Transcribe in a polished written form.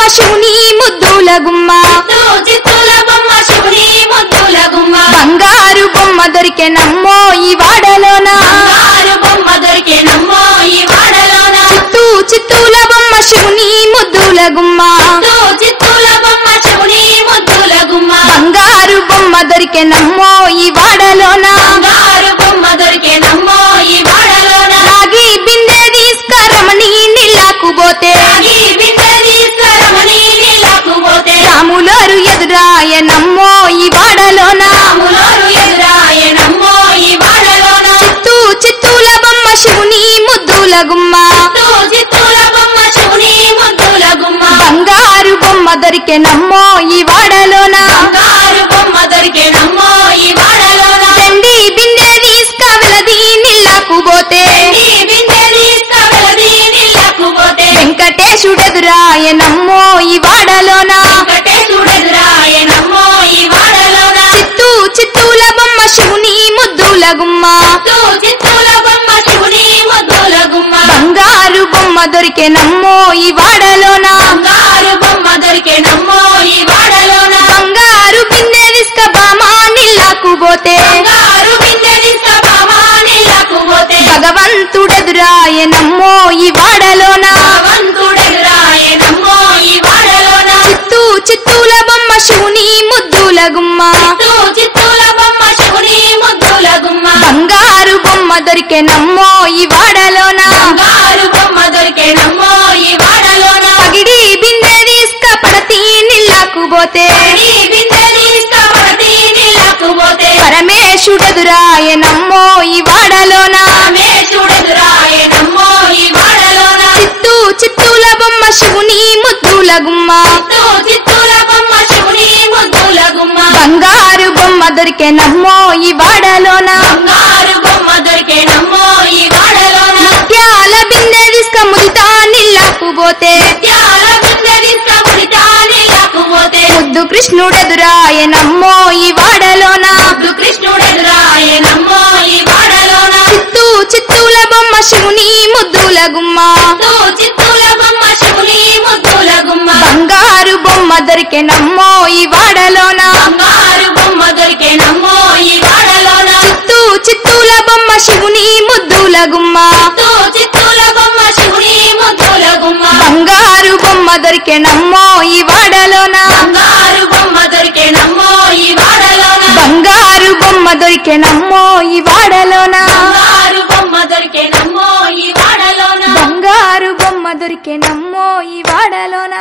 బొమ్మ శివుని ముద్దుల గుమ్మ చిత్తూల బొమ్మ శివుని ముద్దుల గుమ్మ బంగారు బొమ్మ దొరికెనమ్మో ఈ వాడలోన బంగారు బొమ్మ దొరికెనమ్మో ఈ వాడలోన చిత్తూల బొమ్మ శివుని ముద్దుల గుమ్మ చిత్తూల బొమ్మ శివుని ముద్దుల గుమ్మ బంగారు బొమ్మ దొరికెనమ్మో ఈ వాడలోన బంగారు బొమ్మ దొరికెనమ్మో ఈ వాడలోన రాగి బిందె తీసుకరమణి నీళ్ళకు పోతే రాగి బిందె తీసుకరమణి నీళ్ళకు పోతే రాములోరు ఎదురాయనమ్మో ఈ వాడలోన రాములోరు ఎదురాయనమ్మో ఈ వాడలోన చిత్తూల బొమ్మ శివుని ముద్దుల గుమ్మ చిత్తూల బొమ్మ శివుని ముద్దుల గుమ్మ బంగారు బొమ్మ దొరికెనమ్మో ఈ వాడలోన బంగారు బొమ్మ దొరికెనమ్మో ఈ వాడలోన దండి బిందె తీసుకవలది నీళ్ళకు పోతే ఈ బిందె తీసుకవలది నీళ్ళకు పోతే వెంకటేశుడెదురాయనమ్మో ఈ వాడలోన వెంకటేశుడెదురాయనమ్మో ఈ వాడలోన చిత్తూల బొమ్మ శివుని ముద్దుల గుమ్మ చిత్తూల బొమ్మ శివుని ముద్దుల గుమ్మ బంగారు బొమ్మ దొరికెనమ్మో ఈ వాడలోన బంగారు బొమ్మ దొరికెనమ్మో ఈ వాడలోన బంగారు బిందె తీసుకబామా నీళ్ళకు పోతే బంగారు బిందె తీసుకబామా నీళ్ళకు పోతే భగవంతుడెదురాయనమ్మో ఈ వాడలోన భగవంతుడెదురాయనమ్మో ఈ వాడలోన చిత్తూల బొమ్మ శివుని ముద్దుల గుమ్మ చిత్తూల బొమ్మ శివుని ముద్దుల గుమ్మ బంగారు బొమ్మ దొరికెనమ్మో ఈ వాడలోన బంగారు బొమ్మ దొరికెనమ్మో ఈ వాడలోన పగిడి బిందె తీసుకపడతి నీళ్ళకు పోతే ఈ బిందె తీసుకపడతి నీళ్ళకు పోతే పరమేశుడెదురాయనమ్మో ఈ వాడలోన పరమేశుడెదురాయనమ్మో ఈ వాడలోన చిత్తూల బొమ్మ శివుని ముద్దుల గుమ్మ చిత్తూల బొమ్మ శివుని ముద్దుల గుమ్మ బంగారు బొమ్మ దొరికెనమ్మో ఈ వాడలోన బంగారు బొమ్మ దొరికెనమ్మో ఈ వాడలోన ముత్యాల బిందె తీసుకముదితా నీళ్ళకు పోతే త్యాల బిందె తీసుకముడితా నీళ్ళకు పోతే ముద్దు కృష్ణుడెదురాయనమ్మో ఈ వాడలోన కృష్ణుడెదురాయనమ్మో ఈ వాడలోన చిత్తూల బొమ్మ శివుని ముద్దుల గుమ్మ చిత్తూల బొమ్మ శివుని ముద్దుల గుమ్మ బంగారు బొమ్మ దొరికెనమ్మో ఈ వాడలోన బంగారు బొమ్మ దొరికెనమ్మో ఈ వాడలోన చిత్తూల బొమ్మ శివుని ముద్దుల గుమ్మ చిత్తూల బొమ్మ శివుని ముద్దుల గుమ్మ బంగారు బొమ్మ దొరికెనమ్మో ఈ వాడలోన బంగారు బొమ్మ దొరికెనమ్మో ఈ వాడలోన బంగారు బొమ్మ దొరికెనమ్మో ఈ వాడలోన బంగారు బొమ్మ దొరికెనమ్మో ఈ వాడలోన బంగారు బొమ్మ దొరికెనమ్మో ఈ వాడలోన